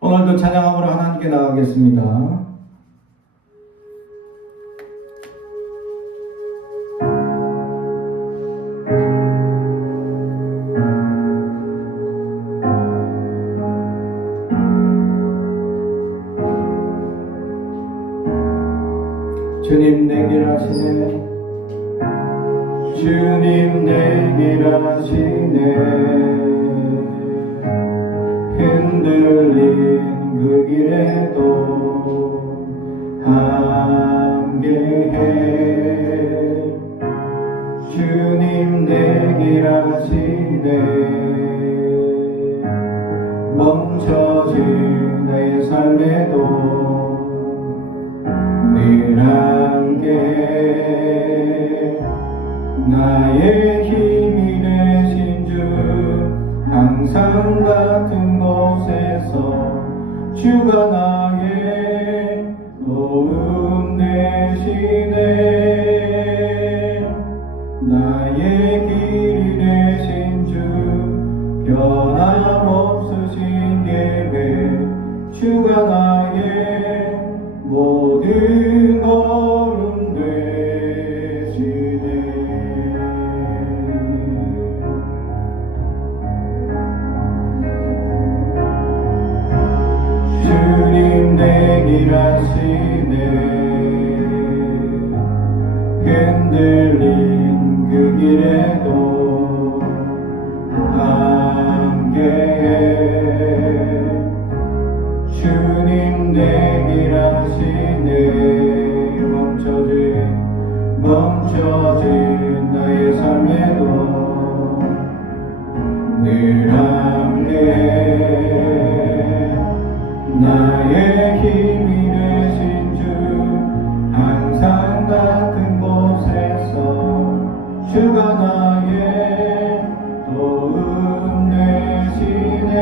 오늘도 찬양함으로 하나님께 나가겠습니다. 주님 내 길 아시네, 주님 내 길 아시네. 흔들린 그 길에도 함께해. 주님 내 길 아시네. 멈춰진 내 삶에도 늘 함께. 나의 힘이 되신 주, 항상 같은 곳에서 주가 나의 도움 되시네. 나의 길이 되신 주, 변함없으신 계획, 주가 나의 모든 걸음 되시네. 주님 내 길 아시네. 흔들린 그 길에도 함께해. 주님 내 길 아시네. 멈춰진 나의 삶에도 늘 함께. 나의 힘이 되신 주, 항상 같은 곳에서 주가 나의 도움 되시네.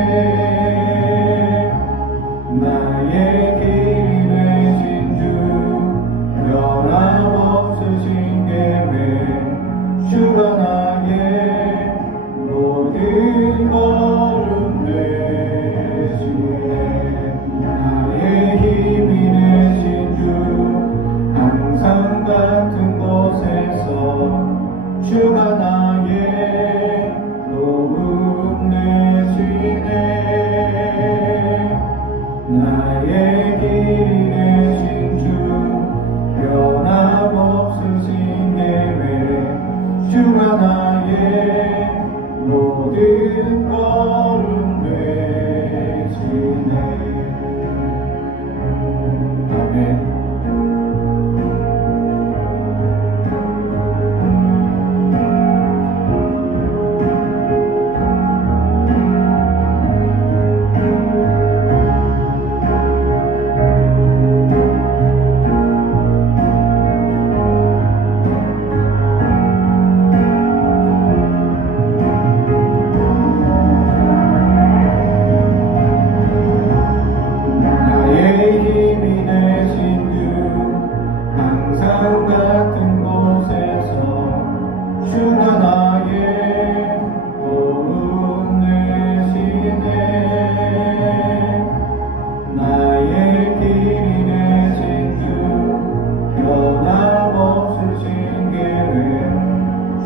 나의 길이 되신 주, 변함없으신 계획, 주가 나의 모든 걸음 되시네. 나의 힘이 되신 주, 항상 같은 곳에서 주가 나의 도움 되시네. 나의 길이 되신 주, 변함없으신 계획, 주가 나의 모든 걸음 되시네. 아멘.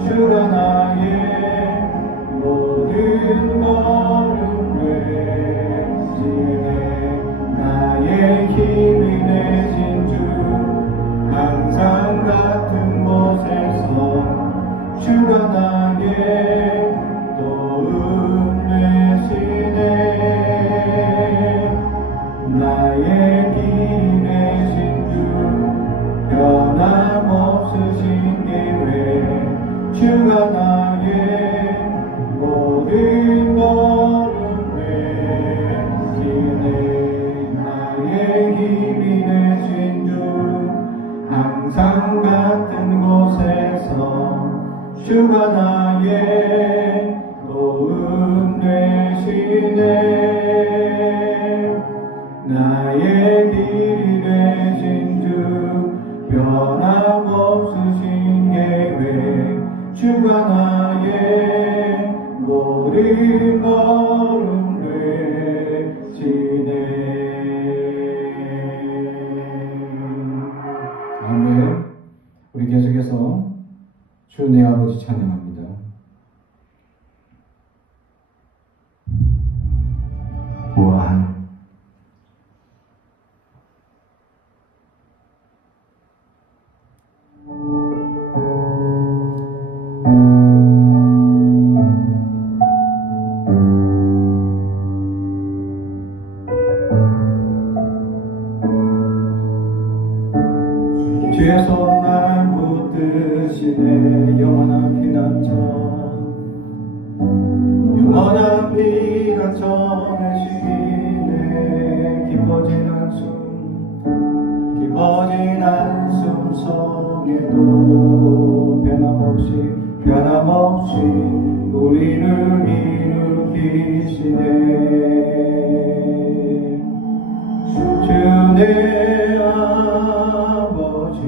주가 나의 모든 걸음 되시네. 나의 힘이 되신 주, 항상 같은 곳에서 주가 나의 도움 되시네. 나의 길이 되신 주, 변함없으신 계획, 주가 나의 모든 걸음 되시네. 나의 힘이 되신 주, 항상 같은 곳에서 주가 나의 도움 되시네. 나의 길이 되신 주, 변함없으신 계획, 주가 나의 모든 걸음 되시네. 주 내 아버지 찬양합니다. 우아한 주의 손 나를 붙드시네. 영원한 피난처 영원한 피난처 되시네. 깊어진 한숨 속에도 변함없이 우리를 일으키시네. 주 내 아버지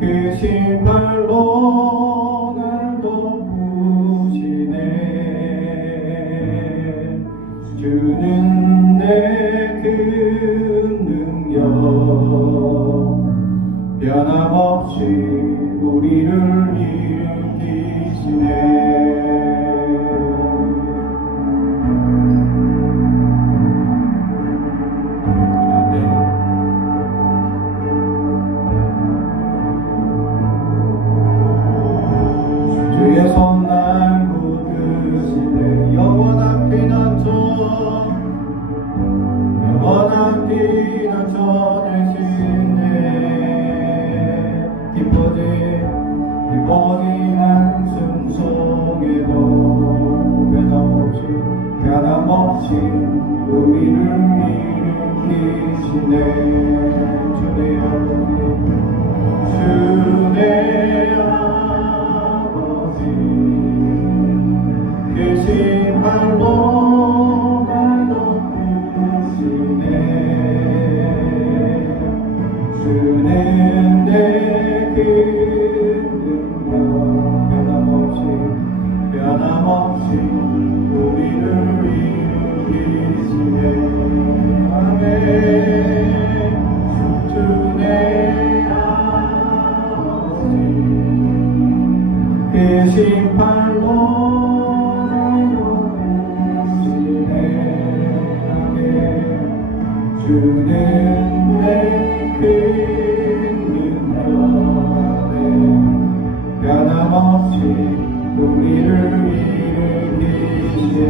그 신발로 날 덮으시네. 주는 내 그 능력 변함없이 우리를 일으키시네. 주의 손 날 붙드시네. 영원한 피난처 되시네. 깊어진 한숨 속에도 변함없이 우리를 일으키시네. 주의 아버지 그 신발로 날 덮으시네. 주는 내 그 능력 변함없이 우리를 일으키시네. 아멘. 주 내 아버지 그 신발로 날 덮으시네. 아멘. 주는 내 그 변함없이 우리를 일으키시네.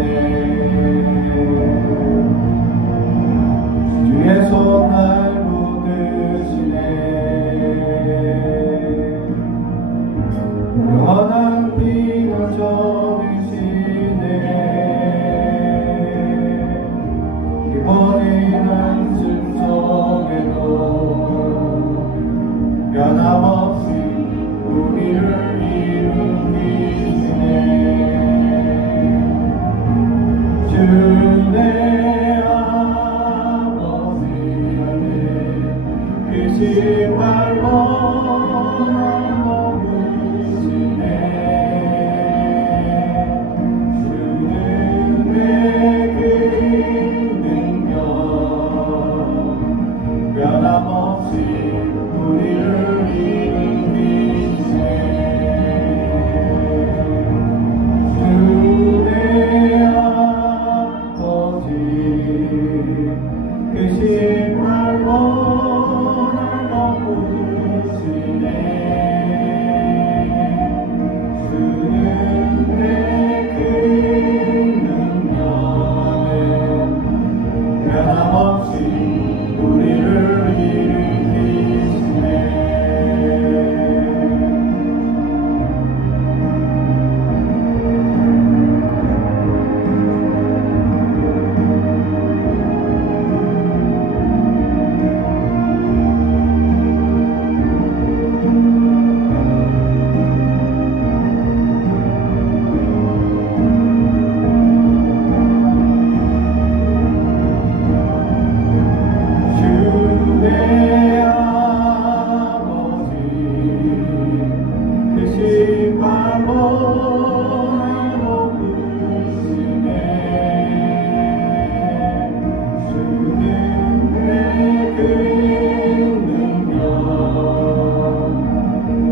주의 손 날 붙드시네. 영원한 피난처 되시네. 깊어진 한숨 속에도 변함없이 우리를 일으키시네. 주 내 아버지 그 신발로 날 덮으시네. 주는 내 그 능력 변함없이 우리를 일으키시네. 주 내 아버지 그 신발로 날 덮으시네. 주는 내 그 능력 변함없이 우리를 일으키시네.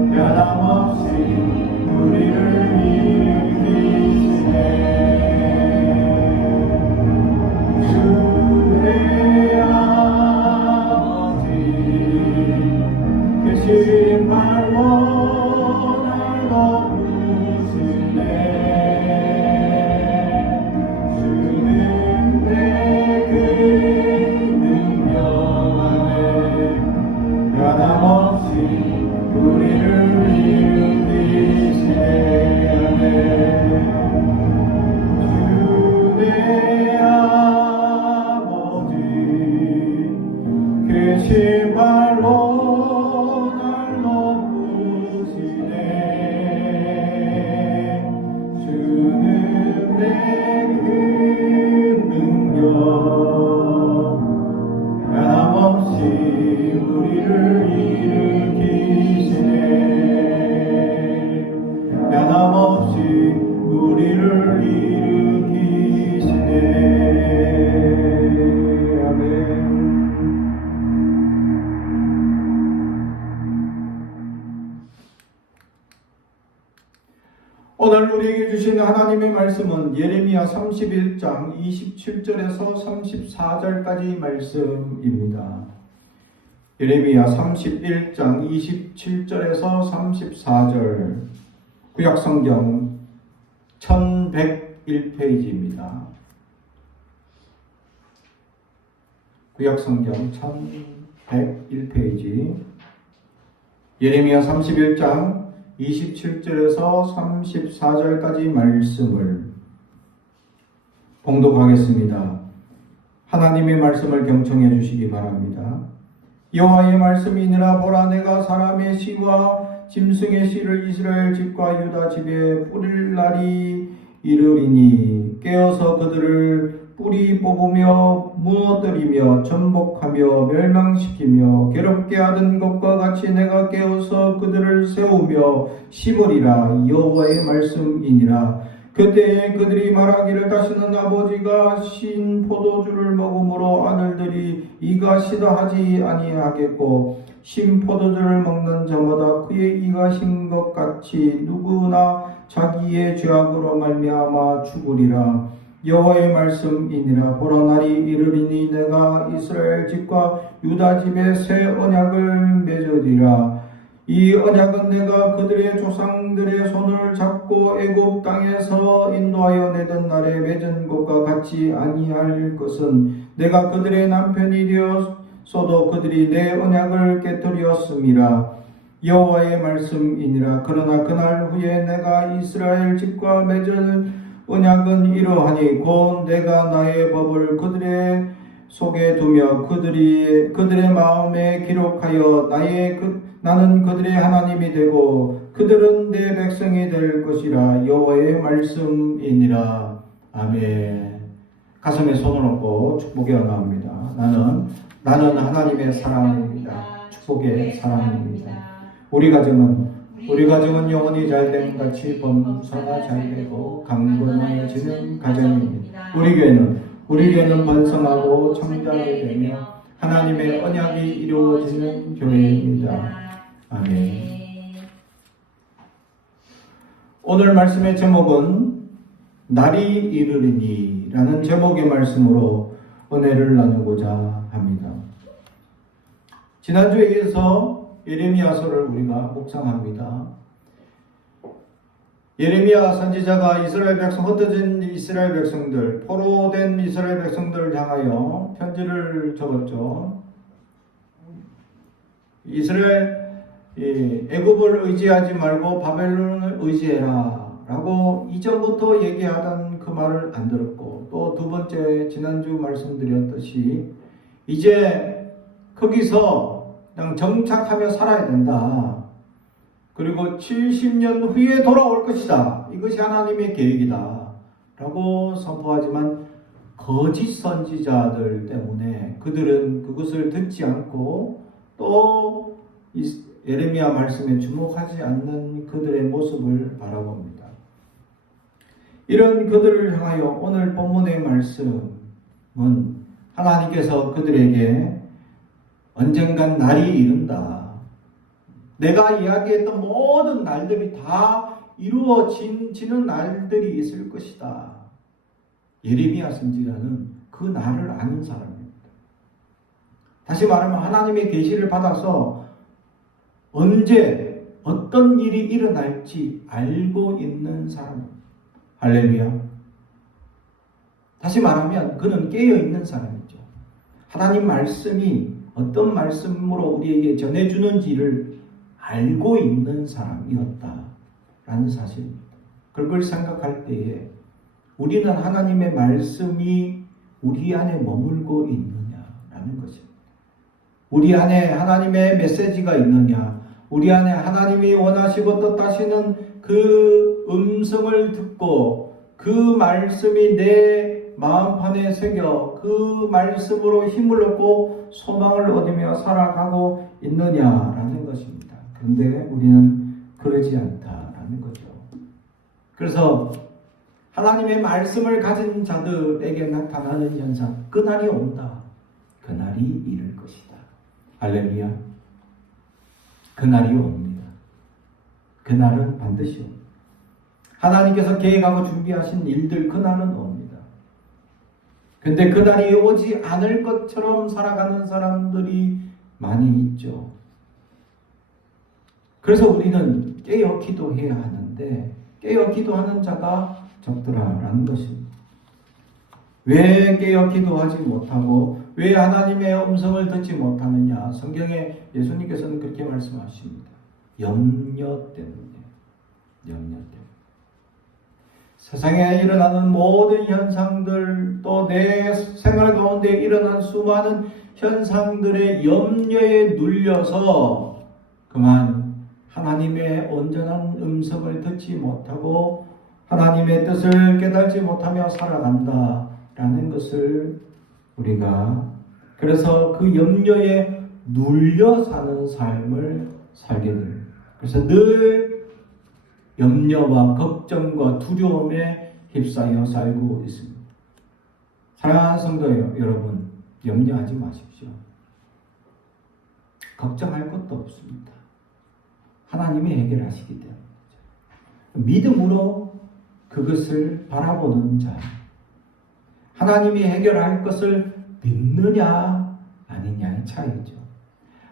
변함없이 변함없이 우리를 일으키시네. 주의 아버지 계신 발로 날 높으시네. 주는 내 그 능력 안에 변함없이 우리를 일으키시네. 주의 아버지 계신 발로 날 높으시네. 주는 내 그 능력 변함없이 우리를 일으키시네. 변함없이 우리를 일으키시네. 아멘. 오늘 우리에게 주신 하나님의 말씀은 예레미야 31장 27절에서 34절까지 말씀입니다. 예레미야 31장 27절에서 34절, 구약성경 1101페이지입니다. 구약성경 1101페이지, 예레미야 31장 27절에서 34절까지 말씀을 봉독하겠습니다. 하나님의 말씀을 경청해 주시기 바랍니다. 여호와의 말씀이니라. 보라, 내가 사람의 씨와 짐승의 씨를 이스라엘 집과 유다 집에 뿌릴 날이 이르리니 깨어서 그들을 뿌리 뽑으며 무너뜨리며 전복하며 멸망시키며 괴롭게 하던 것과 같이 내가 깨어서 그들을 세우며 심으리라. 여호와의 말씀이니라. 그때에 그들이 말하기를 다시는 아버지가 신 포도주를 먹음으로 아들들이 이가 시다 하지 아니하겠고, 신 포도주를 먹는 자마다 그의 이가 신 것 같이 누구나 자기의 죄악으로 말미암아 죽으리라. 여호와의 말씀이니라. 보라, 날이 이르리니 내가 이스라엘 집과 유다 집에 새 언약을 맺으리라. 이 언약은 내가 그들의 조상들의 손을 잡고 애굽 땅에서 인도하여 내던 날에 맺은 것과 같이 아니할 것은, 내가 그들의 남편이 되었어도 그들이 내 언약을 깨뜨렸음이라. 여호와의 말씀이니라. 그러나 그날 후에 내가 이스라엘 집과 맺은 언약은 이러하니 곧 내가 나의 법을 그들의 속에 두며 그들의 마음에 기록하여 나는 그들의 하나님이 되고 그들은 내 백성이 될 것이라. 여호와의 말씀이니라. 아멘. 가슴에 손을 얹고 축복에 나옵니다. 나는 하나님의 사람입니다. 축복의 사람입니다. 우리 가정은 영혼이 잘됨 같이 번성화 잘되고 강건해지는 가정입니다. 우리 교회는 번성하고 청자하게 되며 하나님의 언약이 이루어지는 교회입니다. 아멘. 오늘 말씀의 제목은 날이 이르리니 라는 제목의 말씀으로 은혜를 나누고자 합니다. 지난주에 이어서 예레미야서를 우리가 묵상합니다. 예레미야 선지자가 흩어진 이스라엘 백성들, 포로된 이스라엘 백성들을 향하여 편지를 적었죠. 애굽을 의지하지 말고 바벨론을 의지해라 라고 이전부터 얘기하던 그 말을 안 들었고, 또 두 번째 지난주 말씀드렸듯이 이제 거기서 그냥 정착하며 살아야 된다. 그리고 70년 후에 돌아올 것이다. 이것이 하나님의 계획이다 라고 선포하지만 거짓 선지자들 때문에 그들은 그것을 듣지 않고 또 예레미야 말씀에 주목하지 않는 그들의 모습을 바라봅니다. 이런 그들을 향하여 오늘 본문의 말씀은 하나님께서 그들에게 언젠간 날이 이른다. 내가 이야기했던 모든 날들이 다 이루어지는 날들이 있을 것이다. 예레미야 선지자는 그 날을 아는 사람입니다. 다시 말하면 하나님의 계시를 받아서 언제 어떤 일이 일어날지 알고 있는 사람입니다. 할렐루야. 다시 말하면 그는 깨어있는 사람이죠. 하나님 말씀이 어떤 말씀으로 우리에게 전해주는지를 알고 있는 사람이었다라는 사실입니다. 그걸 생각할 때에 우리는 하나님의 말씀이 우리 안에 머물고 있느냐라는 것입니다. 우리 안에 하나님의 메시지가 있느냐, 우리 안에 하나님이 원하시고 뜻하시는 그 음성을 듣고 그 말씀이 내 마음판에 새겨 그 말씀으로 힘을 얻고 소망을 얻으며 살아가고 있느냐라는 것입니다. 그런데 우리는 그러지 않다라는 거죠. 그래서 하나님의 말씀을 가진 자들에게 나타나는 현상, 그날이 온다. 그날이 이를 것이다. 할렐루야. 그날이 옵니다. 그날은 반드시 옵니다. 하나님께서 계획하고 준비하신 일들, 그날은 옵니다. 근데 그날이 오지 않을 것처럼 살아가는 사람들이 많이 있죠. 그래서 우리는 깨어 기도해야 하는데 깨어 기도하는 자가 적더라라는 것입니다. 왜 깨어 기도하지 못하고 왜 하나님의 음성을 듣지 못하느냐? 성경에 예수님께서는 그렇게 말씀하십니다. 염려 때문에. 염려 때문에. 세상에 일어나는 모든 현상들, 또 내 생활 가운데 일어난 수많은 현상들의 염려에 눌려서 그만 하나님의 온전한 음성을 듣지 못하고 하나님의 뜻을 깨달지 못하며 살아간다라는 것을 우리가 그래서 그 염려에 눌려 사는 삶을 살게 됩니다. 그래서 늘 염려와 걱정과 두려움에 휩싸여 살고 있습니다. 사랑하는 성도 여러분, 염려하지 마십시오. 걱정할 것도 없습니다. 하나님이 해결하시기 때문이죠. 믿음으로 그것을 바라보는 자, 하나님이 해결할 것을 믿느냐 아니냐의 차이죠.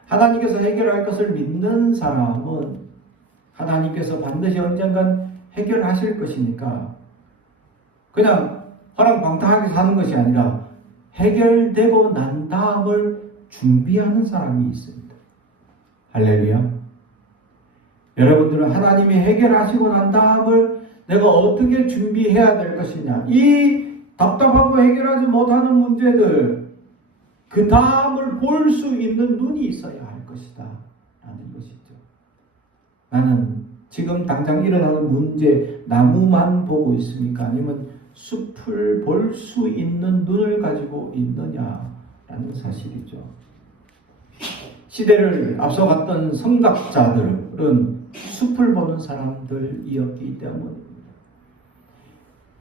하나님께서 해결할 것을 믿는 사람은 하나님께서 반드시 언젠간 해결하실 것이니까 그냥 허랑방탕하게 사는 것이 아니라 해결되고 난 다음을 준비하는 사람이 있습니다. 할렐루야. 여러분들은 하나님이 해결하시고 난 다음을 내가 어떻게 준비해야 될 것이냐, 이 답답하고 해결하지 못하는 문제들 그 다음을 볼 수 있는 눈이 있어야 할 것이다 라는 것이죠. 나는 지금 당장 일어나는 문제 나무만 보고 있습니까? 아니면 숲을 볼 수 있는 눈을 가지고 있느냐라는 사실이죠. 시대를 앞서갔던 성각자들은 숲을 보는 사람들이었기 때문입니다.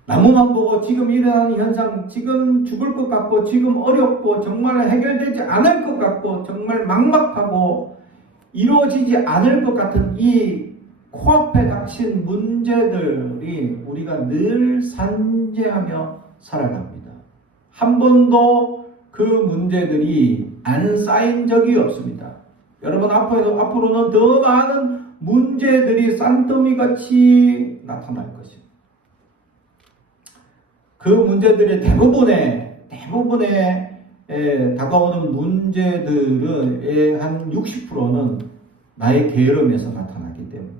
나무만 보고 지금 일어나는 현상, 지금 죽을 것 같고 지금 어렵고 정말 해결되지 않을 것 같고 정말 막막하고 이루어지지 않을 것 같은 이 코앞에 닥친 문제들이 우리가 늘 산재하며 살아갑니다. 한 번도 그 문제들이 안 쌓인 적이 없습니다. 여러분 앞으로는 더 많은 문제들이 싼더미같이 나타날 것입니다. 그 문제들의 대부분의 다가오는 문제들의 한 60%는 나의 게으름에서 나타나기 때문에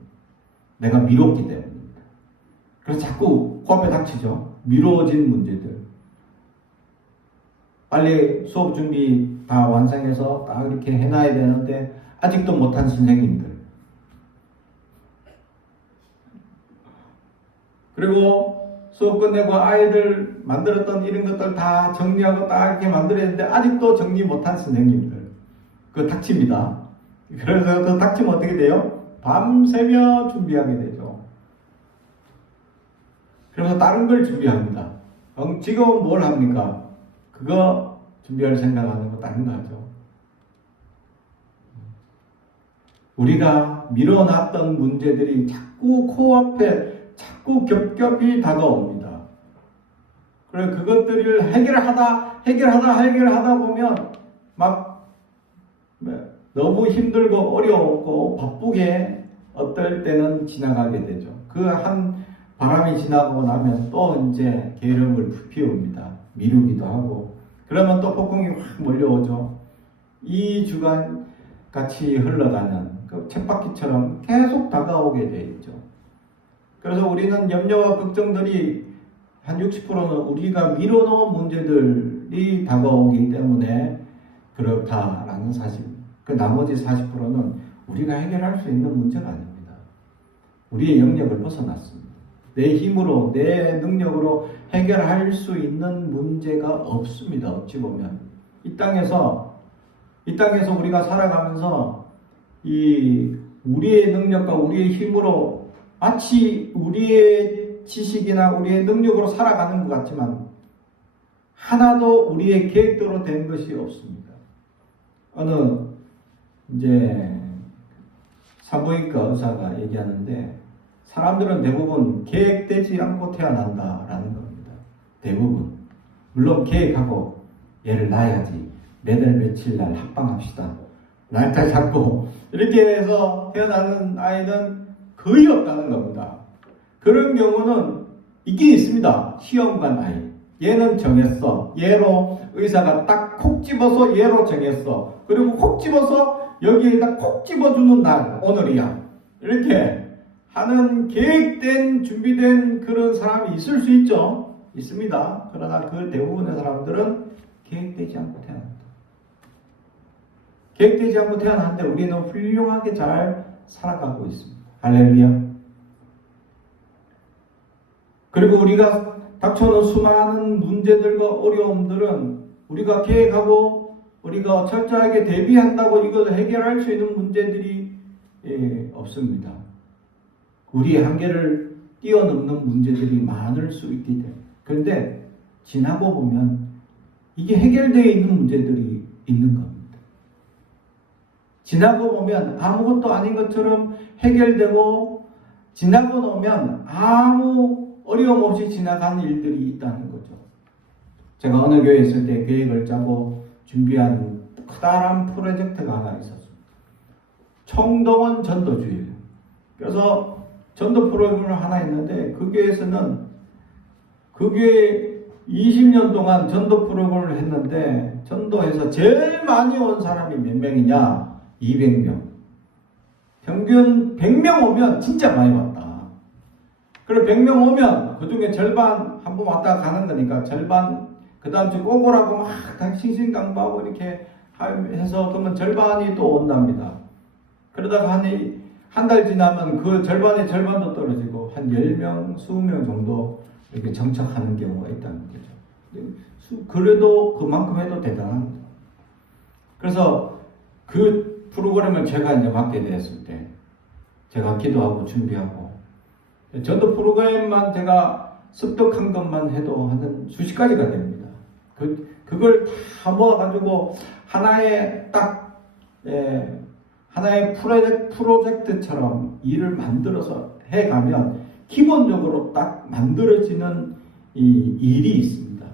내가 미뤘기 때문입니다. 그래서 자꾸 코앞에 닥치죠. 미뤄진 문제들. 빨리 수업 준비 다 완성해서 딱 이렇게 해놔야 되는데 아직도 못한 선생님들. 그리고 수업 끝내고 아이들 만들었던 이런 것들 다 정리하고 딱 이렇게 만들어야 되는데 아직도 정리 못한 선생님들. 그거 닥칩니다. 그래서 그 닥치면 어떻게 돼요? 밤새며 준비하게 되죠. 그래서 다른 걸 준비합니다. 지금은 뭘 합니까? 그거 준비할 생각 안 하고 다른 거 하죠. 우리가 밀어놨던 문제들이 자꾸 코앞에 자꾸 겹겹이 다가옵니다. 그래 그것들을 해결하다 보면 막 너무 힘들고 어려웠고 바쁘게 어떨 때는 지나가게 되죠. 그 한 바람이 지나고 나면 또 이제 게으름을 피웁니다. 미루기도 하고 그러면 또 폭풍이 확 몰려오죠. 이 주간 같이 흘러가는 그 쳇바퀴처럼 계속 다가오게 돼 있죠. 그래서 우리는 염려와 걱정들이 한 60%는 우리가 밀어놓은 문제들이 다가오기 때문에 그렇다라는 사실. 그 나머지 40%는 우리가 해결할 수 있는 문제가 아닙니다. 우리의 영역을 벗어났습니다. 내 힘으로, 내 능력으로 해결할 수 있는 문제가 없습니다. 어찌 보면 이 땅에서 우리가 살아가면서 이 우리의 능력과 우리의 힘으로 마치 우리의 지식이나 우리의 능력으로 살아가는 것 같지만 하나도 우리의 계획대로 된 것이 없습니다. 어느 이제 산부인과 의사가 얘기하는데 사람들은 대부분 계획되지 않고 태어난다라는 겁니다. 대부분. 물론 계획하고 얘를 낳아야지. 매달 며칠 날 합방합시다. 날짜 잡고 이렇게 해서 태어나는 아이는 거의 없다는 겁니다. 그런 경우는 있긴 있습니다. 시험관 아이. 얘는 정했어. 얘로 의사가 딱 콕 집어서 얘로 정했어. 그리고 콕 집어서 여기에다 콕 집어주는 날 오늘이야. 이렇게 하는 계획된 준비된 그런 사람이 있을 수 있죠. 있습니다. 그러나 그 대부분의 사람들은 계획되지 않고 태어납니다. 계획되지 않고 태어났는데 우리는 훌륭하게 잘 살아가고 있습니다. 할렐루야. 그리고 우리가 닥쳐오는 수많은 문제들과 어려움들은 우리가 계획하고 우리가 철저하게 대비한다고 이것을 해결할 수 있는 문제들이 없습니다. 우리의 한계를 뛰어넘는 문제들이 많을 수 있기 때문에. 그런데 지나고 보면 이게 해결되어 있는 문제들이 있는 겁니다. 지나고 보면 아무것도 아닌 것처럼 해결되고 지나고 나면 아무 어려움 없이 지나가는 일들이 있다는 거죠. 제가 어느 교회에 있을 때 계획을 짜고 준비한 커다란 프로젝트가 하나 있었습니다. 청동원 전도주일. 그래서 전도 프로그램을 하나 있는데 그 교회에서는 그 교회 20년 동안 전도 프로그램을 했는데 전도해서 제일 많이 온 사람이 몇 명이냐? 200명. 평균 100명 오면 진짜 많이 왔다. 그리고 100명 오면 그 중에 절반 한 번 왔다 가는 거니까 절반 그 다음 주 꼭 오라고 막 싱싱강구하고 이렇게 해서 그러면 절반이 또 온답니다. 그러다가 한 달 지나면 그 절반의 절반도 떨어지고 한 10명, 20명 정도 이렇게 정착하는 경우가 있다는 거죠. 그래도 그만큼 해도 대단합니다. 그래서 그 프로그램을 제가 이제 맡게 되었을 때 제가 기도하고 준비하고 전도 프로그램만 제가 습득한 것만 해도 한 수십 가지가 됩니다. 그걸 다 모아가지고 하나의 딱 하나의 프로젝트처럼 일을 만들어서 해가면 기본적으로 딱 만들어지는 이 일이 있습니다.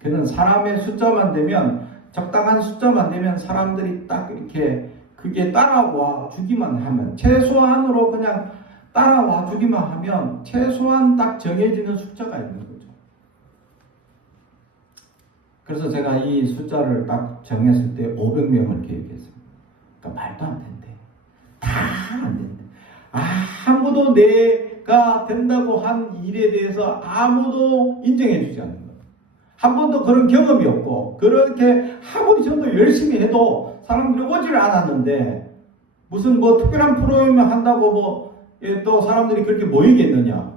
그는 사람의 숫자만 되면 적당한 숫자만 되면 사람들이 딱 이렇게 그게 따라와 주기만 하면 최소한으로 그냥 따라와 주기만 하면 최소한 딱 정해지는 숫자가 있는 거죠. 그래서 제가 이 숫자를 딱 정했을 때 500명을 계획했습니다. 그러니까 말도 안 된대. 다 안 된대. 아무도 내가 된다고 한 일에 대해서 아무도 인정해 주지 않는 거예요. 한 번도 그런 경험이 없고 그렇게 아무리 전도 열심히 해도 사람들이 오지를 않았는데 무슨 뭐 특별한 프로그램을 한다고 또 사람들이 그렇게 모이겠느냐.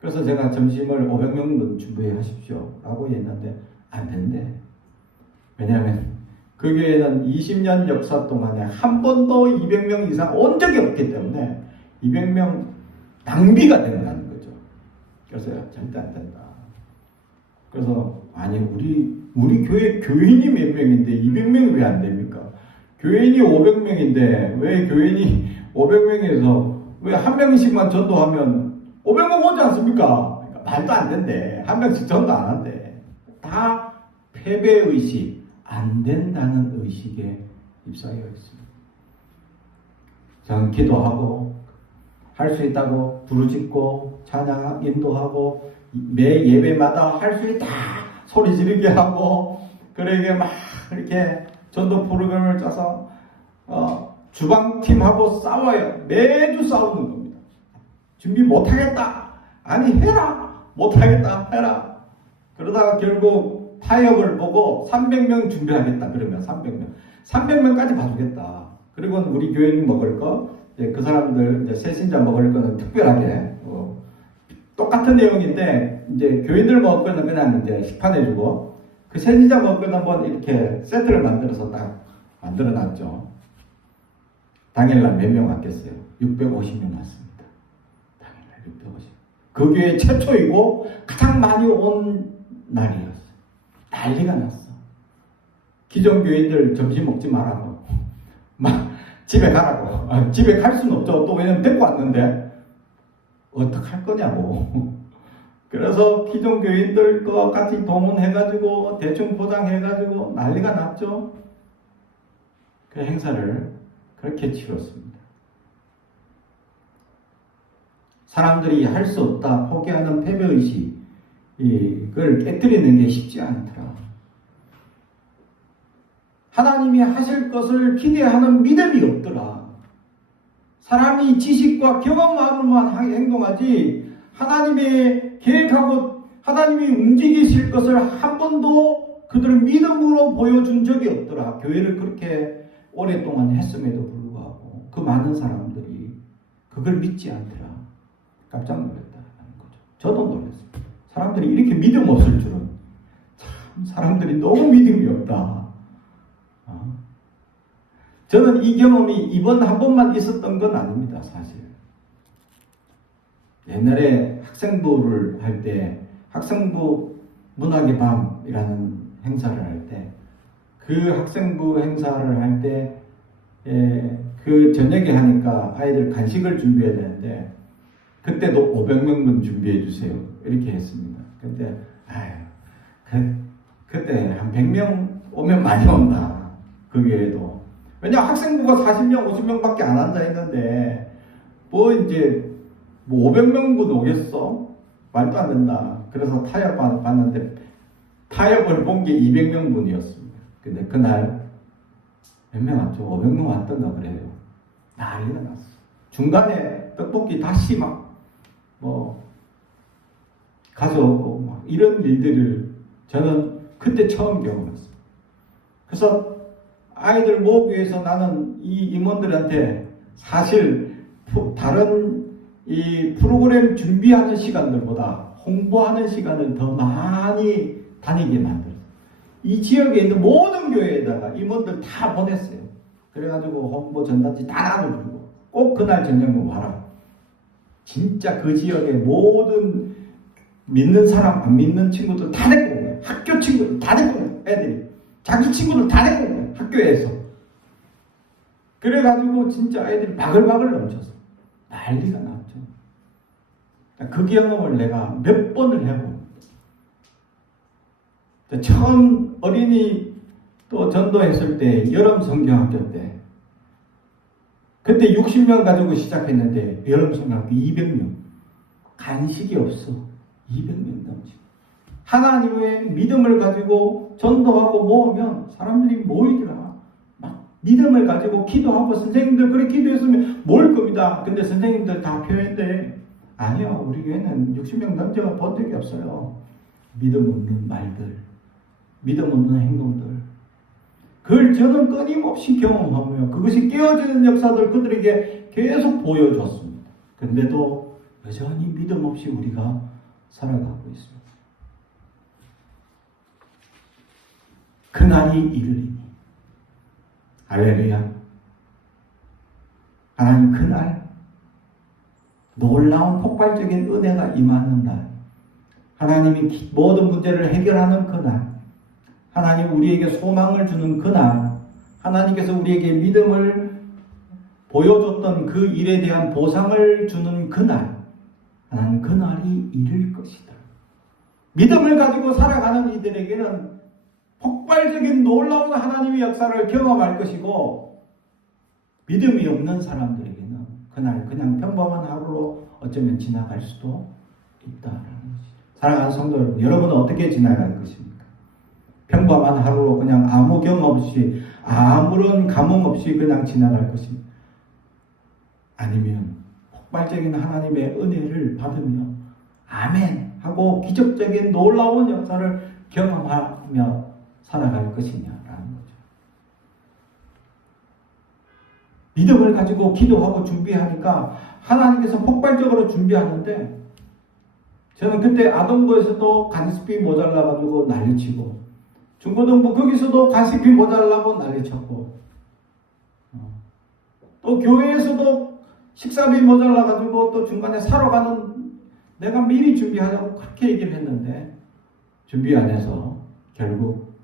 그래서 제가 점심을 500명 준비해 하십시오 라고 했는데 안 된대. 왜냐하면 그 교회는 20년 역사 동안에 한 번도 200명 이상 온 적이 없기 때문에 200명 낭비가 된다는 거죠. 그래서 절대 안 된다. 그래서 아니 우리 교회 교인이 몇 명인데 200명이 왜 안 됩니까? 교인이 500명인데 왜 교인이 500명에서 왜 한 명씩만 전도하면 500명 오지 않습니까? 그러니까 말도 안 된대. 한 명씩 전도 안 한대. 다 패배의식, 안 된다는 의식에 입사하여 있습니다. 저는 기도하고 할 수 있다고 부르짖고 찬양 인도하고 매 예배마다 할 수 있다 소리 지르게 하고 그러게 막 이렇게 전도 프로그램을 짜서 주방팀하고 싸워요. 매주 싸우는 겁니다. 준비 못하겠다. 아니 해라. 못하겠다. 해라. 그러다가 결국 타협을 보고 300명 준비하겠다. 그러면 300명까지 봐주겠다. 그리고 우리 교인 먹을 거, 그 사람들 이제 새신자 먹을 거는 특별하게 똑같은 내용인데 이제 교인들 먹을 거는 그냥 이제 식판해주고 그 새신자 먹을 거는 한번 이렇게 세트를 만들어서 딱 만들어놨죠. 당일날 몇 명 왔겠어요? 650명 왔습니다. 당일날 650. 그 교회 최초이고 가장 많이 온 날이었어요. 난리가 났어. 기존 교인들 점심 먹지 말라고. 막 집에 가라고. 집에 갈 수는 없죠. 또 왜냐면 데리고 왔는데 어떡할 거냐고. 그래서 기존 교인들과 같이 동원해가지고 대충 포장해가지고 난리가 났죠. 그 행사를 그렇게 치렀습니다. 사람들이 할 수 없다 포기하는 패배의식 그걸 깨뜨리는 게 쉽지 않더라. 하나님이 하실 것을 기대하는 믿음이 없더라. 사람이 지식과 경험만으로만 행동하지 하나님의 계획하고 하나님이 움직이실 것을 한 번도 그들은 믿음으로 보여준 적이 없더라. 교회를 그렇게 오랫동안 했음에도 불구하고 그 많은 사람들이 그걸 믿지 않더라. 깜짝 놀랐다는 거죠. 저도 놀랐습니다. 사람들이 이렇게 믿음 없을 줄은 참 사람들이 너무 믿음이 없다. 저는 이 경험이 이번 한 번만 있었던 건 아닙니다. 사실 옛날에 학생부를 할 때 학생부 문학의 밤이라는 행사를 할 때 그 학생부 행사를 할 때 그 저녁에 하니까 아이들 간식을 준비해야 되는데 그때도 500명분 준비해 주세요 이렇게 했습니다. 근데 그때 한 100명 오면 많이 온다. 그 교회도 왜냐 학생부가 40명 50명밖에 안 앉아 있는데 뭐 이제 뭐 500명분 오겠어? 말도 안 된다. 그래서 타협 봤는데 타협을 본 게 200명분이었습니다. 근데 그날 몇 명 왔죠? 500명 왔던가 그래요. 난리가 났어. 중간에 떡볶이 다시 뭐 가져오고 막 이런 일들을 저는 그때 처음 경험했어요. 그래서 아이들 모으기 위해서 나는 이 임원들한테 사실 다른 이 프로그램 준비하는 시간들보다 홍보하는 시간을 더 많이 다니게 만들었어요. 이 지역에 있는 모든 교회에다가 임원들 다 보냈어요. 그래가지고 홍보 전단지 다 나눠주고 꼭 그날 저녁에 와라. 진짜 그 지역의 모든 믿는 사람 안 믿는 친구들 다 데리고 온 거예요. 학교 친구들 다 데리고 온 거예요. 애들이 자기 친구들 다 데리고 온 거예요. 학교에서. 그래가지고 진짜 아이들이 바글바글 넘쳤어. 난리가 났죠. 그 경험을 내가 몇 번을 해봅니다. 처음 어린이 또 전도했을 때 여름 성경학교 때 그때 60명 가지고 시작했는데 여름 성경학교 200명 간식이 없어. 200명 넘지. 하나님의 믿음을 가지고 전도하고 모으면 사람들이 모이더라. 막 믿음을 가지고 기도하고 선생님들 그렇게 기도했으면 모일 겁니다. 근데 선생님들 다 표현돼. 아니요. 우리 교회는 60명 넘쳐가 본 적이 없어요. 믿음 없는 말들. 믿음 없는 행동들. 그걸 저는 끊임없이 경험하며 그것이 깨어지는 역사들 그들에게 계속 보여줬습니다. 근데도 여전히 믿음 없이 우리가 살아가고 있습니다. 그날이 이르리니 할렐루야. 하나님 그날 놀라운 폭발적인 은혜가 임하는 날, 하나님이 모든 문제를 해결하는 그날, 하나님 우리에게 소망을 주는 그날, 하나님께서 우리에게 믿음을 보여줬던 그 일에 대한 보상을 주는 그날, 하나님 그날이 이를 것이다. 믿음을 가지고 살아가는 이들에게는 폭발적인 놀라운 하나님의 역사를 경험할 것이고, 믿음이 없는 사람들에게는 그날 그냥 평범한 하루로 어쩌면 지나갈 수도 있다라는 것이죠. 사랑하는 성도 여러분, 여러분은 어떻게 지나갈 것입니까? 평범한 하루로 그냥 아무 경험 없이, 아무런 감흥 없이 그냥 지나갈 것입니까? 아니면 폭발적인 하나님의 은혜를 받으며 아멘 하고 기적적인 놀라운 역사를 경험하며 살아갈 것이냐라는 거죠. 믿음을 가지고 기도하고 준비하니까 하나님께서 폭발적으로 준비하는데, 저는 그때 아동부에서도 간식비 모자라가지고 난리치고, 중고등부 거기서도 간식비 모자라고 난리쳤고, 또 교회에서도 식사비 모자라가지고 또 중간에 사러 가는, 내가 미리 준비하자고 그렇게 얘기를 했는데 준비 안 해서 결국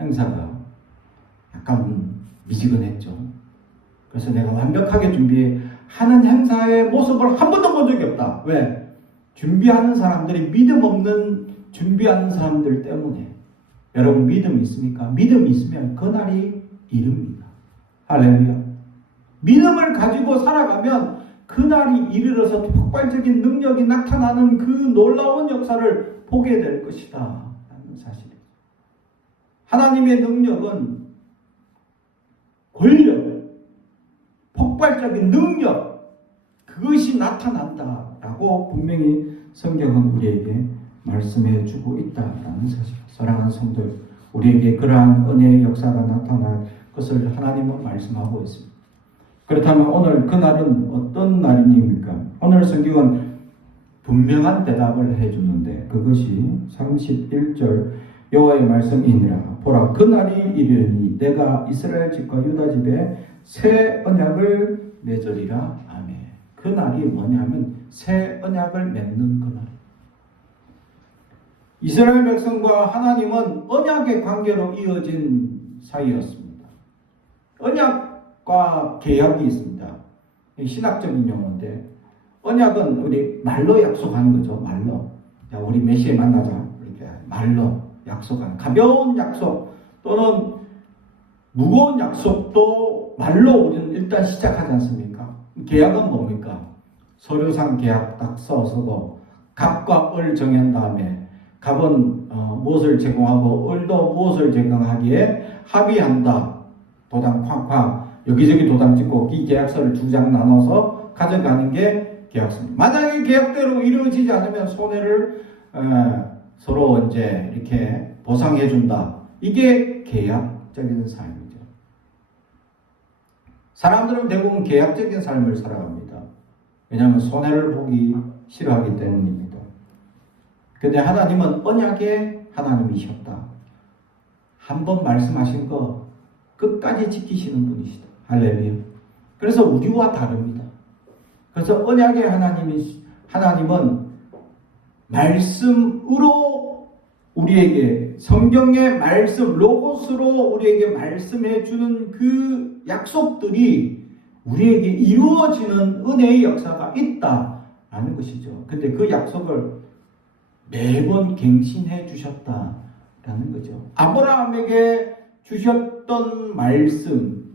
행사가 약간 미지근했죠. 그래서 내가 완벽하게 준비하는 행사의 모습을 한 번도 본 적이 없다. 왜? 준비하는 사람들이 믿음 없는 준비하는 사람들 때문에. 여러분 믿음이 있습니까? 믿음이 있으면 그날이 이릅니다. 할렐루야. 믿음을 가지고 살아가면 그날이 이르러서 폭발적인 능력이 나타나는 그 놀라운 역사를 보게 될 것이다 라는 사실이에요. 하나님의 능력은 권력, 폭발적인 능력, 그것이 나타난다라고 분명히 성경은 우리에게 말씀해 주고 있다라는 사실. 사랑하는 성도, 우리에게 그러한 은혜의 역사가 나타날 것을 하나님은 말씀하고 있습니다. 그렇다면 오늘 그날은 어떤 날입니까? 오늘 성경은 분명한 대답을 해주는데, 그것이 31절 여호와의 말씀이니라. 보라, 그날이 이르니 내가 이스라엘 집과 유다 집에 새 언약을 맺으리라. 아멘. 그날이 뭐냐면 새 언약을 맺는 그날. 이스라엘 백성과 하나님은 언약의 관계로 이어진 사이였습니다. 언약과 계약이 있습니다. 신학적인 용어인데, 언약은 우리 말로 약속하는 거죠. 말로. 자, 우리 몇 시에 만나자. 이렇게 말로 약속하는, 가벼운 약속 또는 무거운 약속도 말로 우리는 일단 시작하지 않습니까? 계약은 뭡니까? 서류상 계약 딱 써서고, 갑과 을 정한 다음에 갑은 무엇을 제공하고 을도 무엇을 제공하기에 합의한다. 도장 쾅쾅 여기저기 도장 찍고 이 계약서를 2장 나눠서 가져가는 게 계약서입니다. 만약에 계약대로 이루어지지 않으면 손해를 서로 이제 이렇게 보상해 준다. 이게 계약적인 삶이죠. 사람들은 대부분 계약적인 삶을 살아갑니다. 왜냐하면 손해를 보기 싫어하기 때문입니다. 근데 하나님은 언약의 하나님이셨다. 한 번 말씀하신 거 끝까지 지키시는 분이시다. 할렐루야. 그래서 우리와 다릅니다. 그래서 언약의 하나님은 말씀으로 우리에게, 성경의 말씀, 로고스로 우리에게 말씀해 주는 그 약속들이 우리에게 이루어지는 은혜의 역사가 있다라는 것이죠. 근데 그 약속을 매번 갱신해 주셨다라는 거죠. 아브라함에게 주셨던 말씀을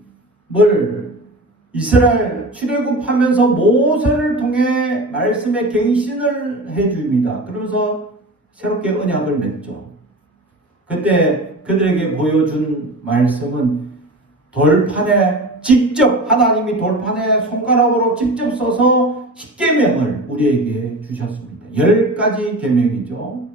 이스라엘 출애굽하면서 모세를 통해 말씀의 갱신을 해줍니다. 그러면서 새롭게 언약을 맺죠. 그때 그들에게 보여준 말씀은 돌판에 직접, 하나님이 돌판에 손가락으로 직접 써서 10계명을 우리에게 주셨습니다. 10가지 계명이죠.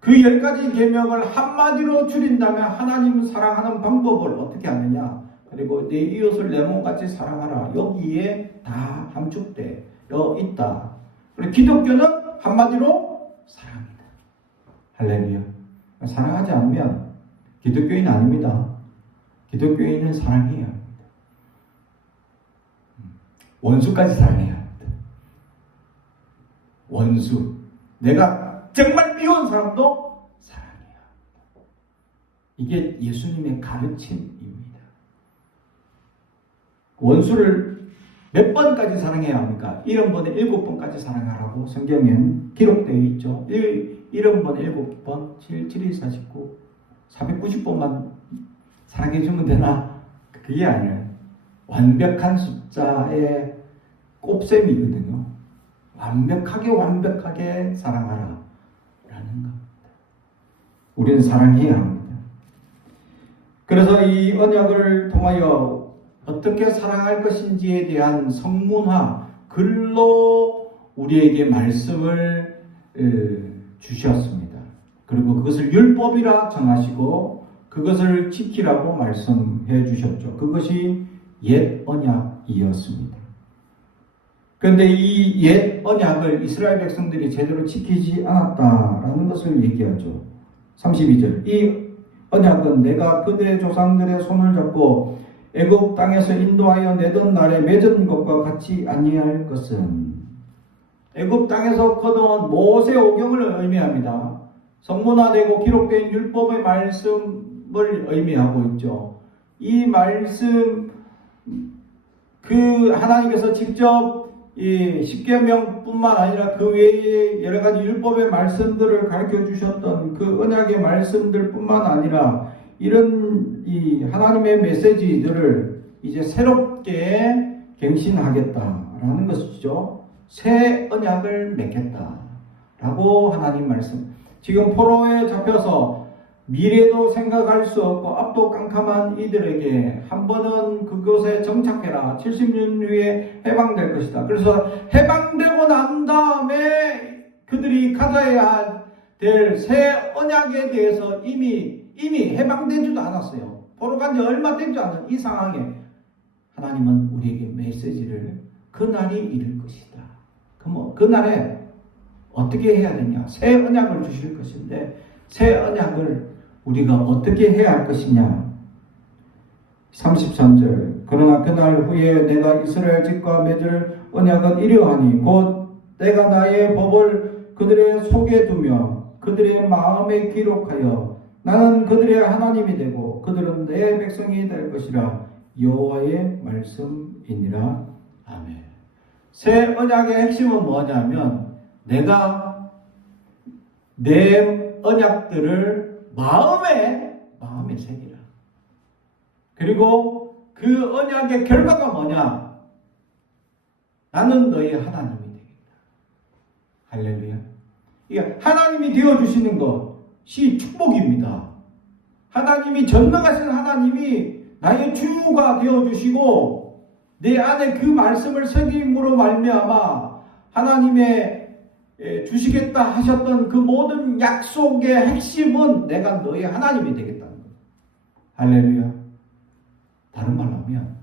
그 10가지 계명을 한마디로 줄인다면 하나님을 사랑하는 방법을 어떻게 하느냐, 그리고 내 이웃을 내 몸같이 사랑하라, 여기에 다 함축되어 있다. 그리고 기독교는 한마디로 사랑이다. 할렐루야. 사랑하지 않으면 기독교인 아닙니다. 기독교인은 사랑해야 합니다. 원수까지 사랑해야 합니다. 원수, 내가 정말 미운 사람도 사랑해야 합니다. 이게 예수님의 가르침입니다. 원수를 몇 번까지 사랑해야 합니까? 70번에 7번까지 사랑하라고 성경엔 기록되어 있죠. 70번 7번 7, 7, 2, 49 490번만 사랑해주면 되나? 그게 아니에요. 완벽한 숫자의 꼽셈이거든요. 완벽하게 사랑하라 라는 겁니다. 우리는 사랑해야 합니다. 그래서 이 언약을 통하여 어떻게 사랑할 것인지에 대한 성문화, 글로 우리에게 말씀을 주셨습니다. 그리고 그것을 율법이라 정하시고 그것을 지키라고 말씀해 주셨죠. 그것이 옛 언약이었습니다. 그런데 이 옛 언약을 이스라엘 백성들이 제대로 지키지 않았다라는 것을 얘기하죠. 32절. 이 언약은 내가 그들의 조상들의 손을 잡고 애굽 땅에서 인도하여 내던 날에 맺은 것과 같이 아니할 것은, 애굽 땅에서 거둔 모세 오경을 의미합니다. 성문화되고 기록된 율법의 말씀을 의미하고 있죠. 이 말씀, 그 하나님께서 직접 이 십계명뿐만 아니라 그 외에 여러 가지 율법의 말씀들을 가르쳐 주셨던 그 언약의 말씀들뿐만 아니라 이런 이 하나님의 메시지들을 이제 새롭게 갱신하겠다라는 것이죠. 새 언약을 맺겠다라고 하나님 말씀. 지금 포로에 잡혀서 미래도 생각할 수 없고 앞도 깜깜한 이들에게 한 번은 그곳에 정착해라. 70년 후에 해방될 것이다. 그래서 해방되고 난 다음에 그들이 가져야 될 새 언약에 대해서 이미 해방되지도 않았어요. 포로 간 지 얼마 되지 않은 이 상황에 하나님은 우리에게 메시지를 그날이 이를 것이다. 그럼 그날에 어떻게 해야 되냐? 새 언약을 주실 것인데 새 언약을 우리가 어떻게 해야 할 것이냐? 33절. 그러나 그날 후에 내가 이스라엘 집과 맺을 언약은 이러하니 곧 내가 나의 법을 그들의 속에 두며 그들의 마음에 기록하여 나는 그들의 하나님이 되고 그들은 내 백성이 될 것이라. 여호와의 말씀이니라. 아멘. 새 언약의 핵심은 뭐냐면 내가 내 언약들을 마음에 새기라. 그리고 그 언약의 결과가 뭐냐? 나는 너의 하나님이 되겠다. 할렐루야. 이게 하나님이 되어주시는 것이 축복입니다. 하나님이 전능하신 하나님이 나의 주가 되어주시고 내 안에 그 말씀을 새김으로 말미암아 하나님의 주시겠다 하셨던 그 모든 약속의 핵심은 내가 너의 하나님이 되겠다는 거예요. 할렐루야. 다른 말로 하면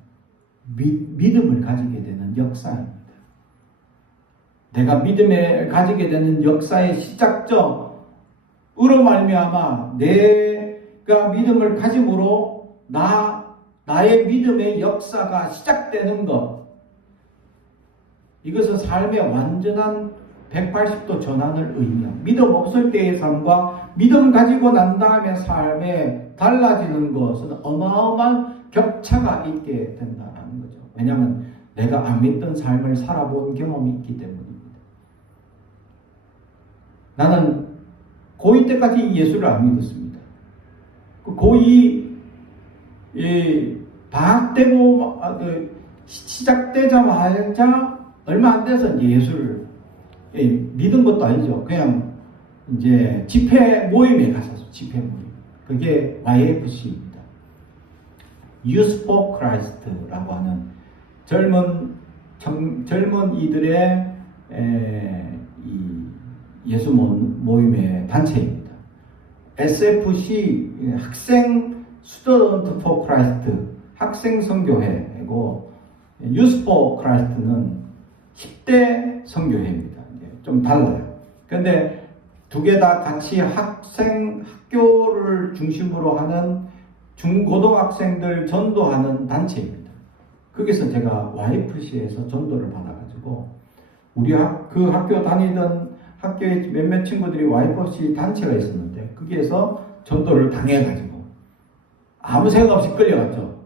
믿음을 가지게 되는 역사입니다. 내가 믿음을 가지게 되는 역사의 시작점으로 말미암아 내가 믿음을 가짐으로 나의 믿음의 역사가 시작되는 것. 이것은 삶의 완전한 180도 전환을 의미합니다. 믿음 없을 때의 삶과 믿음 가지고 난 다음에 삶에 달라지는 것은 어마어마한 격차가 있게 된다는 거죠. 왜냐하면 내가 안 믿던 삶을 살아본 경험이 있기 때문입니다. 나는 고2 때까지 예수를 안 믿었습니다. 고2 방학되고 시작되자마자 얼마 안 돼서 예수를 믿은 것도 아니죠. 그냥 이제 집회 모임에 갔었어요. 집회 모임. 그게 YFC입니다. Youth for Christ라고 하는 젊은 이들의 이 예수 모임의 단체입니다. SFC 학생 Student for Christ 학생 선교회고 Youth for Christ는 10대 선교회입니다. 좀 달라요. 그런데 두 개 다 같이 학교를 중심으로 하는 중고등학생들 전도하는 단체입니다. 거기서 제가 YFC에서 전도를 받아가지고 그 학교 다니던 학교에 몇몇 친구들이 YFC 단체가 있었는데 거기에서 전도를 당해가지고 아무 생각 없이 끌려갔죠.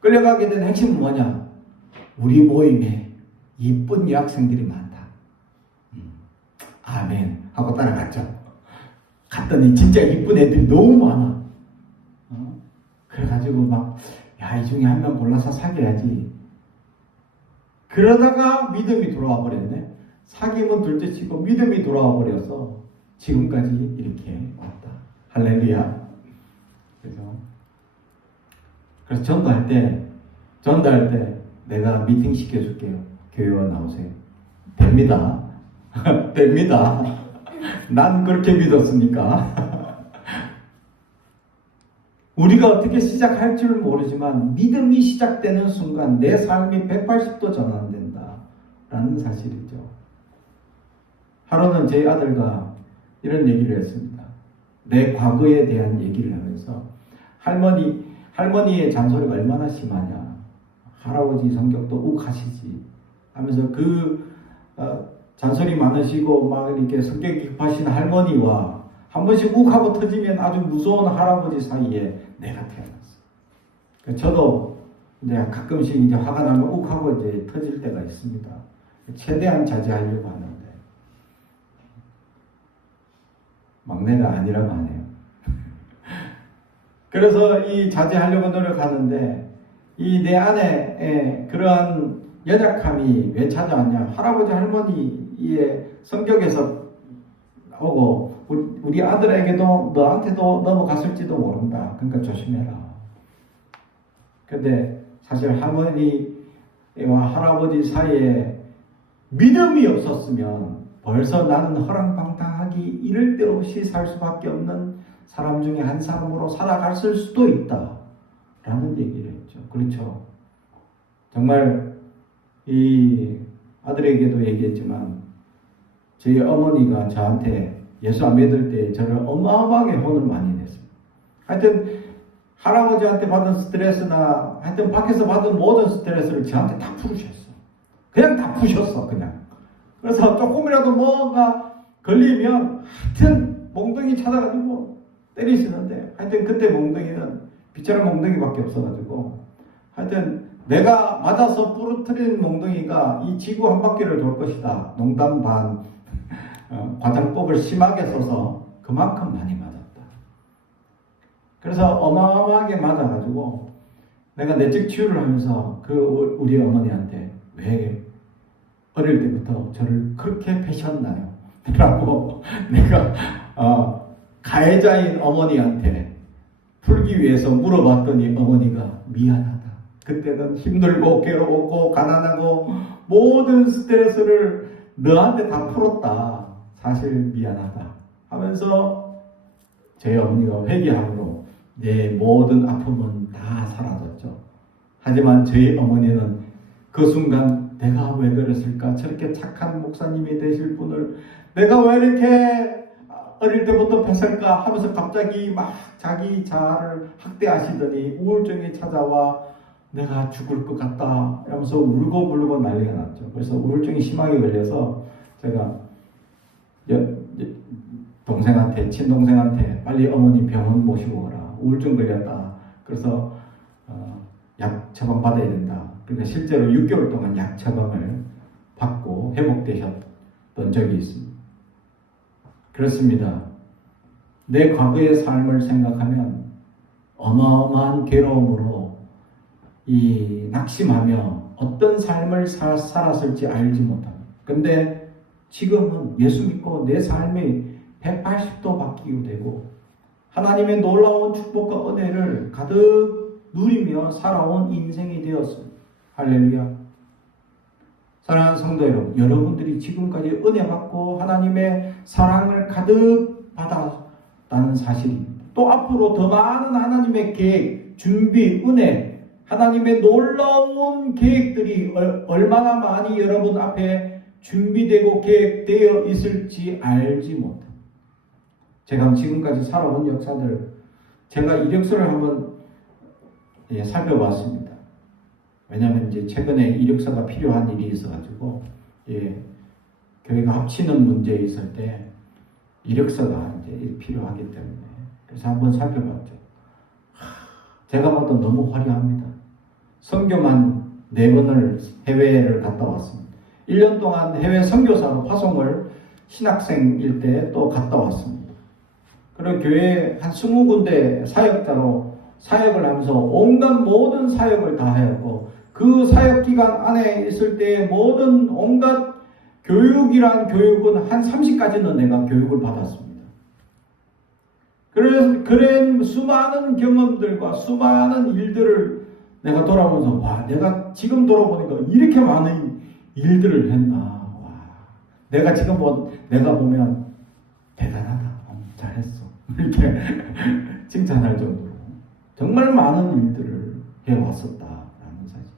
끌려가게 된 핵심은 뭐냐? 우리 모임에 이쁜 여학생들이 많다. 아멘 하고 따라갔죠. 갔더니 진짜 이쁜 애들이 너무 많아. 그래가지고 막 야, 이 중에 한 명 골라서 사귀어야지. 그러다가 믿음이 돌아와 버렸네. 사귀면 둘째치고 믿음이 돌아와 버려서 지금까지 이렇게 왔다. 할렐루야. 그래서 전도할 때 내가 미팅 시켜줄게요. 교회와 나오세요. 됩니다. 됩니다. 난 그렇게 믿었으니까. 우리가 어떻게 시작할 줄 모르지만 믿음이 시작되는 순간 내 삶이 180도 전환된다 라는 사실이죠. 하루는 제 아들과 이런 얘기를 했습니다. 내 과거에 대한 얘기를 하면서 할머니의 잔소리가 얼마나 심하냐. 할아버지 성격도 욱하시지 하면서 잔소리 많으시고 막 이렇게 성격이 급하신 할머니와 한 번씩 욱하고 터지면 아주 무서운 할아버지 사이에 내가 태어났어. 저도 이제 가끔씩 이제 화가 나면 욱하고 이제 터질 때가 있습니다. 최대한 자제하려고 하는데 막내가 아니라고 하네요. 그래서 이 자제하려고 노력하는데 이 내 안에 그러한 연약함이 왜 찾아왔냐? 할아버지 할머니의 성격에서 오고 우리 아들에게도 너한테도 넘어갔을지도 모른다. 그러니까 조심해라. 근데 사실 할머니와 할아버지 사이에 믿음이 없었으면 벌써 나는 허랑방탕하기 이를 데 없이 살 수밖에 없는 사람 중에 한 사람으로 살아갔을 수도 있다 라는 얘기를 했죠. 그렇죠. 정말 이 아들에게도 얘기했지만 저희 어머니가 저한테 예수 안 믿을 때 저를 어마어마하게 혼을 많이 냈습니다. 하여튼 할아버지한테 받은 스트레스나 하여튼 밖에서 받은 모든 스트레스를 저한테 다 풀으셨어. 그냥 다 푸셨어. 그냥. 그래서 조금이라도 뭐가 걸리면 하여튼 몽둥이 찾아가지고 때리시는데 하여튼 그때 몽둥이는 비처럼 몽둥이밖에 없어가지고 하여튼 내가 맞아서 부러뜨린 몽둥이가 이 지구 한 바퀴를 돌 것이다. 농담 반 과장법을 심하게 써서 그만큼 많이 맞았다. 그래서 어마어마하게 맞아가지고 내가 내적 치유를 하면서 우리 어머니한테 왜 어릴 때부터 저를 그렇게 패셨나요? 라고 내가 가해자인 어머니한테 풀기 위해서 물어봤더니 어머니가 미안하다. 그때는 힘들고 괴로웠고 가난하고 모든 스트레스를 너한테 다 풀었다. 사실 미안하다. 하면서 제 어머니가 회개함으로 내 모든 아픔은 다 사라졌죠. 하지만 저희 어머니는 그 순간 내가 왜 그랬을까? 저렇게 착한 목사님이 되실 분을 내가 왜 이렇게 어릴 때부터 뵀을까? 하면서 갑자기 막 자기 자아를 학대하시더니 우울증이 찾아와 내가 죽을 것 같다 하면서 울고 난리가 났죠. 그래서 우울증이 심하게 걸려서 제가 친동생한테 빨리 어머니 병원 모시고 가라. 우울증 걸렸다. 그래서 약 처방 받아야 된다. 그러니까 실제로 6개월 동안 약 처방을 받고 회복되셨던 적이 있습니다. 그렇습니다. 내 과거의 삶을 생각하면 어마어마한 괴로움으로 낙심하며 어떤 삶을 살았을지 알지 못합니다. 근데 지금은 예수 믿고 내 삶이 180도 바뀌게 되고 하나님의 놀라운 축복과 은혜를 가득 누리며 살아온 인생이 되었습니다. 할렐루야. 사랑하는 성도 여러분, 여러분들이 지금까지 은혜 받고 하나님의 사랑을 가득 받았다는 사실입니다. 또 앞으로 더 많은 하나님의 계획, 준비, 은혜, 하나님의 놀라운 계획들이 얼마나 많이 여러분 앞에 준비되고 계획되어 있을지 알지 못합니다. 제가 지금까지 살아온 역사들, 제가 이력서를 한번 살펴봤습니다. 왜냐하면 이제 최근에 이력서가 필요한 일이 있어가지고 교회가 합치는 문제에 있을 때 이력서가 이제 필요하기 때문에 그래서 한번 살펴봤죠. 제가 봐도 너무 화려합니다. 선교만 4번을 해외를 갔다 왔습니다. 1년 동안 해외 선교사로 파송을 신학생일 때 또 갔다 왔습니다. 그리고 교회 한 20군데 사역자로 사역을 하면서 온갖 모든 사역을 다 하였고, 그 사역 기간 안에 있을 때 모든 온갖 교육이란 교육은 한 30까지는 내가 교육을 받았습니다. 그래서 그런 수많은 경험들과 수많은 일들을 내가 돌아보면서, 와, 내가 지금 돌아보니까 이렇게 많은 일들을 했나. 와, 내가 지금 내가 보면 대단하다. 잘했어. 이렇게 칭찬할 정도로 정말 많은 일들을 해왔었다라는 사실.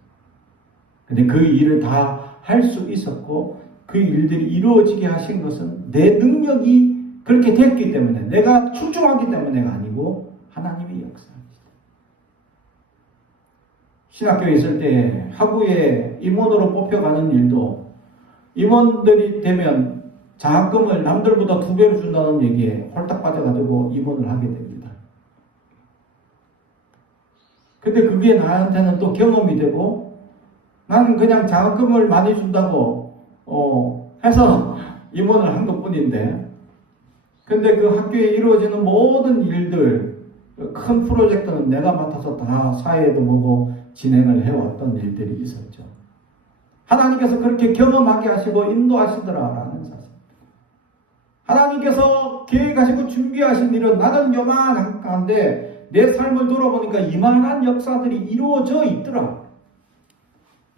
근데 그 일을 다 할 수 있었고, 그 일들이 이루어지게 하신 것은 내 능력이 그렇게 됐기 때문에, 내가 출중하기 때문에가 아니고 하나님의 역사입니다. 신학교에 있을 때 학우에 임원으로 뽑혀가는 일도, 임원들이 되면 장학금을 남들보다 2배로 준다는 얘기에 홀딱 빠져가지고 임원을 하게 됩니다. 근데 그게 나한테는 또 경험이 되고, 나는 그냥 장학금을 많이 준다고 해서 임원을 한 것뿐인데, 근데 그 학교에 이루어지는 모든 일들, 큰 프로젝트는 내가 맡아서 다 사회도 보고 진행을 해왔던 일들이 있었죠. 하나님께서 그렇게 경험하게 하시고 인도하시더라라는 사실. 하나님께서 계획하시고 준비하신 일은 나는 요만한데 내 삶을 돌아보니까 이만한 역사들이 이루어져 있더라.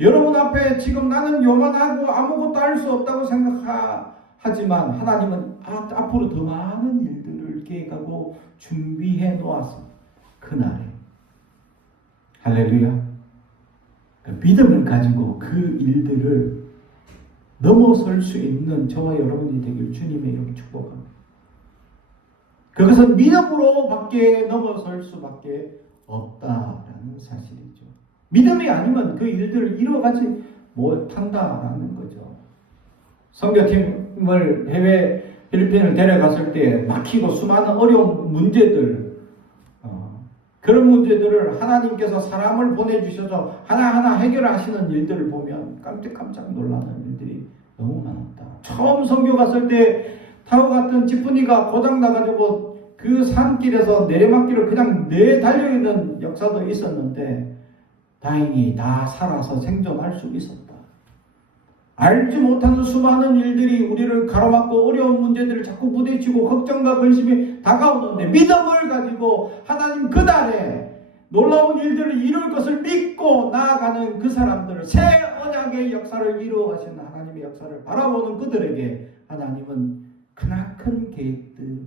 여러분 앞에 지금 나는 요만하고 아무것도 할 수 없다고 생각하지만 하나님은 앞으로 더 많은 일들을 계획하고 준비해 놓았습니다. 그날에. 할렐루야. 믿음을 가지고 그 일들을 넘어설 수 있는 저와 여러분이 되길 주님의 이름으로 축복합니다. 그것은 믿음으로 밖에 넘어설 수밖에 없다라는 사실이죠. 믿음이 아니면 그 일들을 이루어가지 못한다라는 거죠. 선교팀을 해외 필리핀을 데려갔을 때 막히고 수많은 어려운 문제들, 그런 문제들을 하나님께서 사람을 보내주셔서 하나하나 해결하시는 일들을 보면 깜짝깜짝 놀라는 일들이 너무 많았다. 처음 선교 갔을 때 타고 갔던 지프니가 고장 나가지고 그 산길에서 내리막길을 그냥 내달려있는 역사도 있었는데 다행히 다 살아서 생존할 수 있었다. 알지 못하는 수많은 일들이 우리를 가로막고 어려운 문제들을 자꾸 부딪히고 걱정과 근심이 다가오는데 믿음을 가지고 하나님 그날에 놀라운 일들을 이룰 것을 믿고 나아가는 그 사람들을, 새 언약의 역사를 이루어가시는 하나님의 역사를 바라보는 그들에게 하나님은 크나큰 계획들,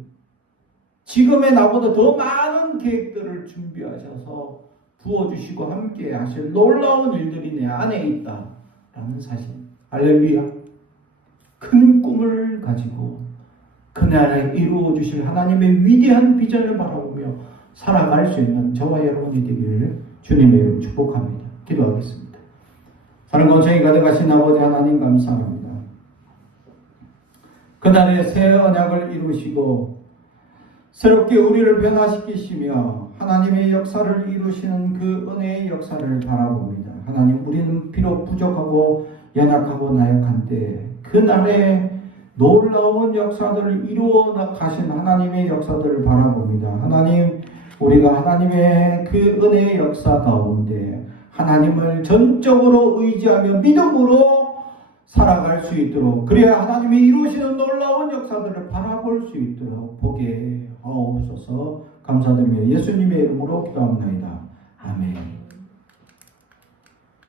지금의 나보다 더 많은 계획들을 준비하셔서 부어주시고 함께 하실 놀라운 일들이 내 안에 있다라는 사실. 할렐루야. 큰 꿈을 가지고 그날에 이루어 주실 하나님의 위대한 비전을 바라보며 살아갈 수 있는 저와 여러분이 되기를 주님의 이름으로 축복합니다. 기도하겠습니다. 사랑과 은총이 가득하신 아버지 하나님 감사합니다. 그날에 새 언약을 이루시고 새롭게 우리를 변화시키시며 하나님의 역사를 이루시는 그 은혜의 역사를 바라봅니다. 하나님, 우리는 비록 부족하고 연약하고 나약한데 그날에 놀라운 역사들을 이루어 가신 하나님의 역사들을 바라봅니다. 하나님, 우리가 하나님의 그 은혜의 역사 가운데 하나님을 전적으로 의지하며 믿음으로 살아갈 수 있도록, 그래야 하나님이 이루시는 놀라운 역사들을 바라볼 수 있도록 보게 하옵소서. 감사드리며 예수님의 이름으로 기도합니다. 아멘.